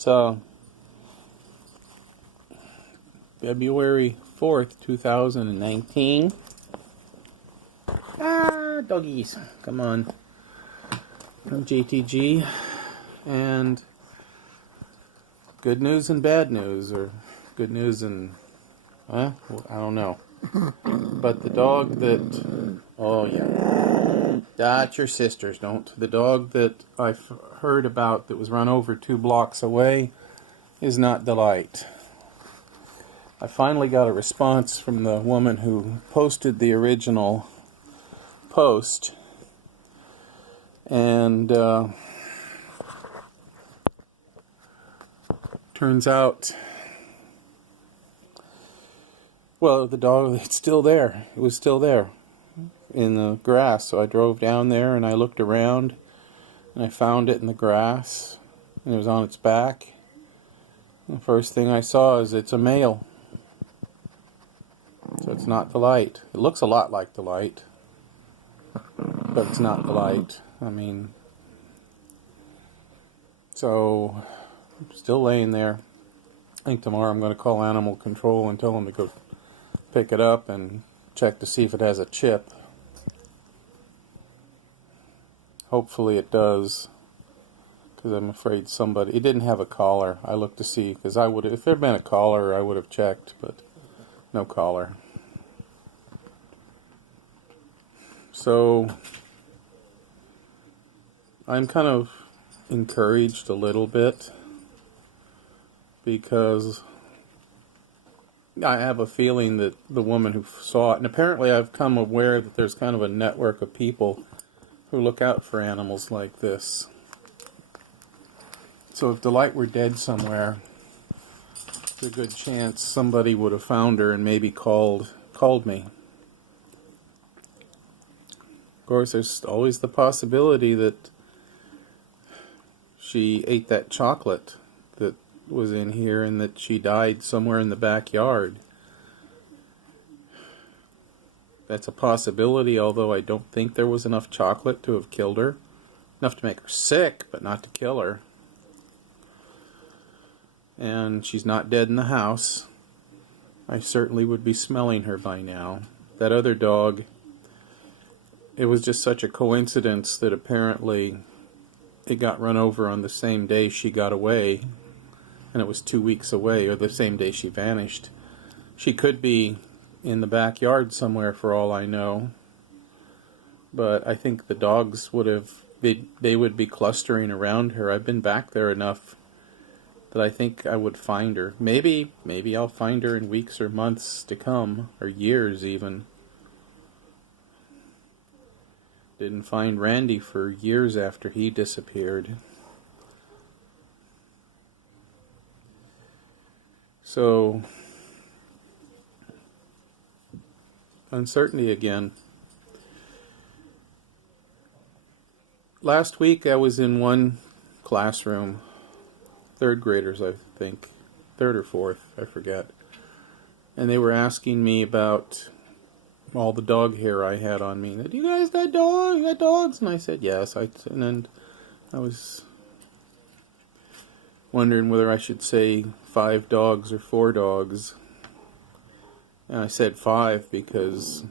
So, February 4th, 2019. Doggies, come on. From JTG. And good news and bad news, or good news and, I don't know. But the dog that, oh yeah, that's your sister's, don't. The dog that I've heard about that was run over 2 blocks away is not Delight. I finally got a response from the woman who posted the original post, and turns out, well, the dog, it's still there. It was still there in the grass. So I drove down there and I looked around and I found it in the grass, and it was on its back. And the first thing I saw is it's a male. So it's not Delight. It looks a lot like Delight, but it's not Delight. I mean, so still laying there. I think tomorrow I'm going to call animal control and tell them to go pick it up and check to see if it has a chip. Hopefully it does, because I'm afraid somebody, it didn't have a collar. I looked to see, because I would, if there had been a collar, I would have checked, but no collar. So I'm kind of encouraged a little bit, because I have a feeling that the woman who saw it, and apparently I've come aware that there's kind of a network of people who look out for animals like this. So if Delight were dead somewhere, there's a good chance somebody would have found her and maybe called me. Of course, there's always the possibility that she ate that chocolate that was in here and that she died somewhere in the backyard. That's a possibility, although I don't think there was enough chocolate to have killed her. Enough to make her sick, but not to kill her. And she's not dead in the house. I certainly would be smelling her by now. That other dog, it was just such a coincidence that apparently it got run over on the same day she got away, and it was 2 weeks away, or the same day she vanished. She could be in the backyard somewhere for all I know, but I think the dogs would have, they would be clustering around her. I've been back there enough that I think I would find her. Maybe I'll find her in weeks or months to come, or years even. Didn't find Randy for years after he disappeared. So, uncertainty again. Last week I was in one classroom, 3rd graders I think, 3rd or 4th, I forget. And they were asking me about all the dog hair I had on me. Do you guys got dogs? You got dogs? And I said yes. And then I was wondering whether I should say 5 dogs or 4 dogs. And I said 5 because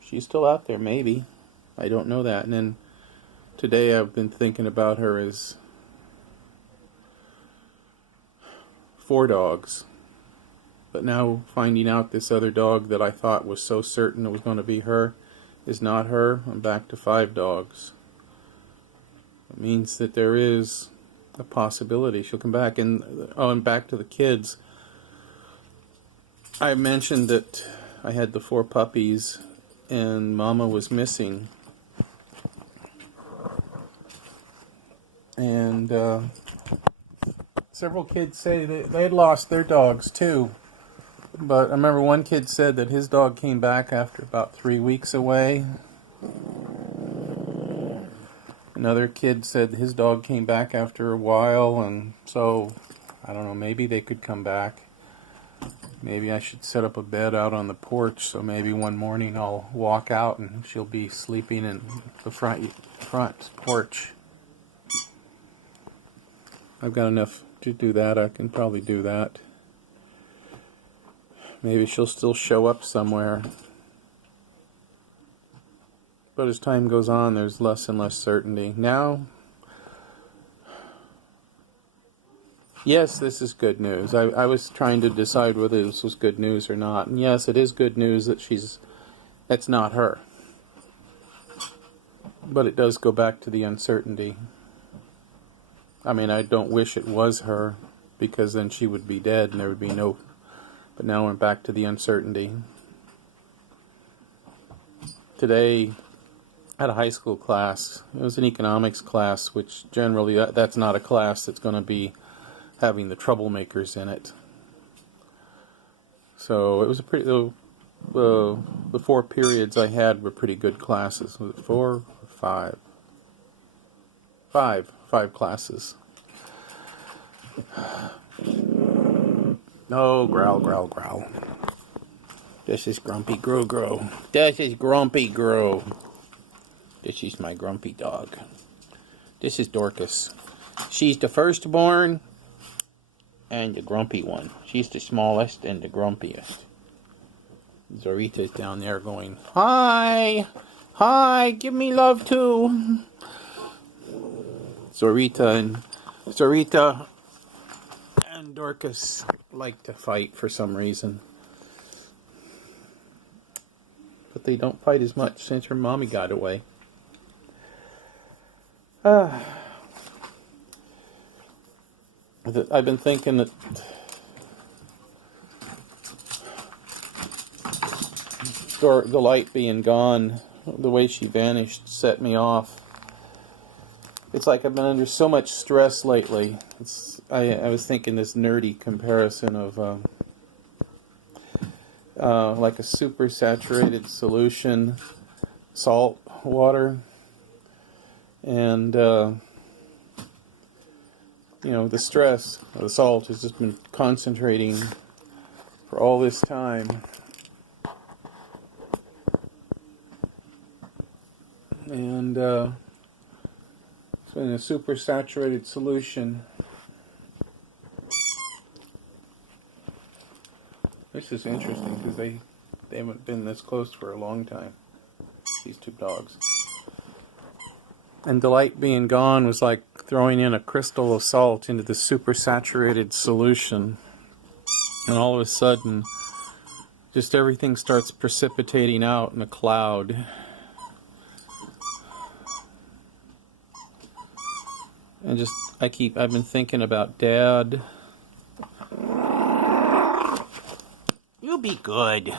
she's still out there, maybe. I don't know that. And then today I've been thinking about her as 4 dogs. But now finding out this other dog that I thought was so certain it was going to be her is not her, I'm back to 5 dogs. It means that there is a possibility she'll come back. And back to the kids. I mentioned that I had the 4 puppies and Mama was missing. And several kids say that they had lost their dogs too. But I remember one kid said that his dog came back after about 3 weeks away. Another kid said his dog came back after a while, and so, I don't know, maybe they could come back. Maybe I should set up a bed out on the porch, so maybe one morning I'll walk out and she'll be sleeping in the front porch. I've got enough to do that, I can probably do that. Maybe she'll still show up somewhere. But as time goes on, there's less and less certainty. Now, yes, this is good news. I was trying to decide whether this was good news or not. And yes, it is good news that that's not her. But it does go back to the uncertainty. I mean, I don't wish it was her, because then she would be dead and there would be no... But now we're back to the uncertainty. Today, I had a high school class. It was an economics class, which generally that's not a class that's going to be having the troublemakers in it. So it was a pretty... the 4 periods I had were pretty good classes. Was it 4 or 5? 5 classes. No, growl, growl, growl. This is Grumpy Grow. This is Grumpy Grow. This is my grumpy dog. This is Dorcas. She's the firstborn and the grumpy one. She's the smallest and the grumpiest. Zorita's down there going, hi! Hi! Give me love too! Zorita and Dorcas like to fight for some reason. But they don't fight as much since her mommy got away. I've been thinking that the light being gone, the way she vanished, set me off. It's like I've been under so much stress lately. I was thinking this nerdy comparison of like a super saturated solution, salt water, and the stress of the salt has just been concentrating for all this time. And it's been a super saturated solution. This is interesting because they haven't been this close for a long time, these 2 dogs. And the light being gone was like throwing in a crystal of salt into the super saturated solution. And all of a sudden, just everything starts precipitating out in a cloud. And I've been thinking about Dad. You be good.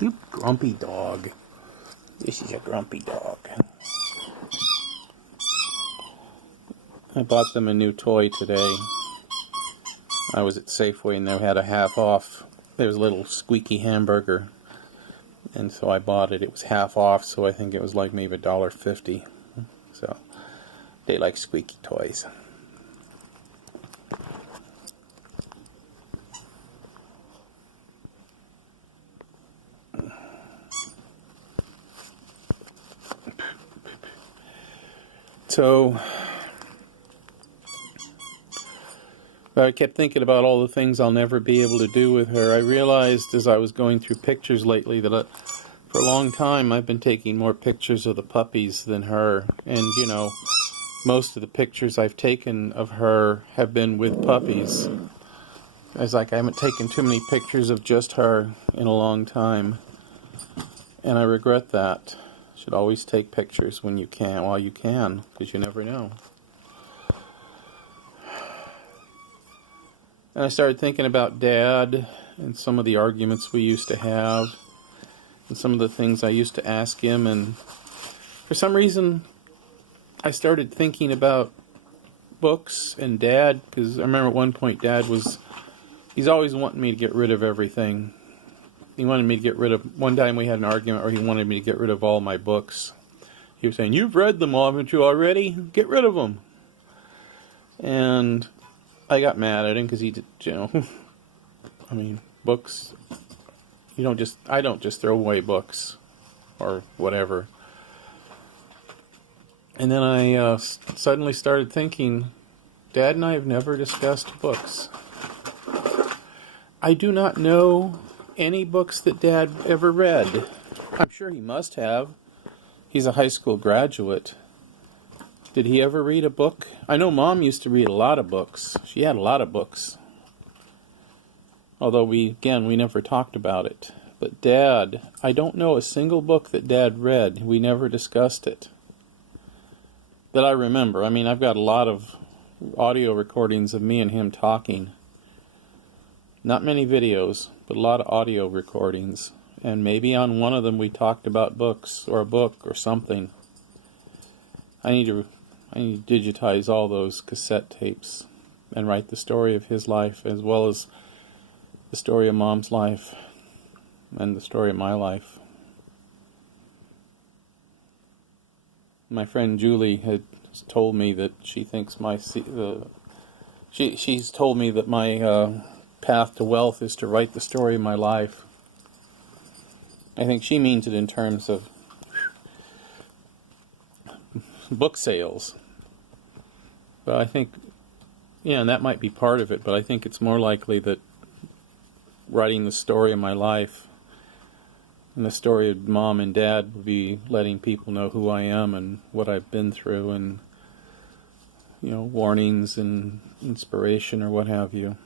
You grumpy dog. This is a grumpy dog. I bought them a new toy today. I was at Safeway and they had a half off. There was a little squeaky hamburger. And so I bought it. It was half off, so I think it was like maybe $1.50. So they like squeaky toys. So I kept thinking about all the things I'll never be able to do with her. I realized as I was going through pictures lately that for a long time I've been taking more pictures of the puppies than her. And, most of the pictures I've taken of her have been with puppies. It's like I haven't taken too many pictures of just her in a long time. And I regret that. Should always take pictures when you can, while you can, because you never know. And I started thinking about Dad and some of the arguments we used to have and some of the things I used to ask him. And for some reason, I started thinking about books and Dad, because I remember at one point he's always wanting me to get rid of everything. He wanted me to get rid of, one time we had an argument where he wanted me to get rid of all my books. He was saying, you've read them all, haven't you already? Get rid of them. And I got mad at him because he did, books, I don't just throw away books or whatever. And then I suddenly started thinking, Dad and I have never discussed books. I do not know any books that Dad ever read. I'm sure he must have. He's a high school graduate. Did he ever read a book? I know Mom used to read a lot of books. She had a lot of books. Although we never talked about it. But Dad, I don't know a single book that Dad read. We never discussed it. That I remember. I mean, I've got a lot of audio recordings of me and him talking. Not many videos, but a lot of audio recordings. And maybe on one of them we talked about books, or a book, or something. I need to digitize all those cassette tapes and write the story of his life, as well as the story of Mom's life and the story of my life. My friend Julie had told me that she thinks she's told me that my path to wealth is to write the story of my life. I think she means it in terms of book sales. But I think, and that might be part of it, but I think it's more likely that writing the story of my life and the story of Mom and Dad would be letting people know who I am and what I've been through, and warnings and inspiration or what have you.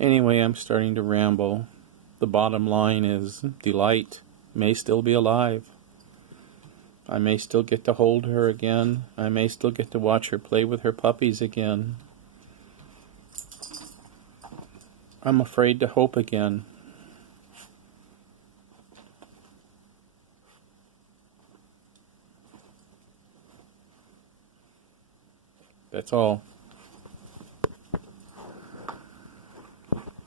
Anyway, I'm starting to ramble. The bottom line is Delight may still be alive. I may still get to hold her again. I may still get to watch her play with her puppies again. I'm afraid to hope again. That's all.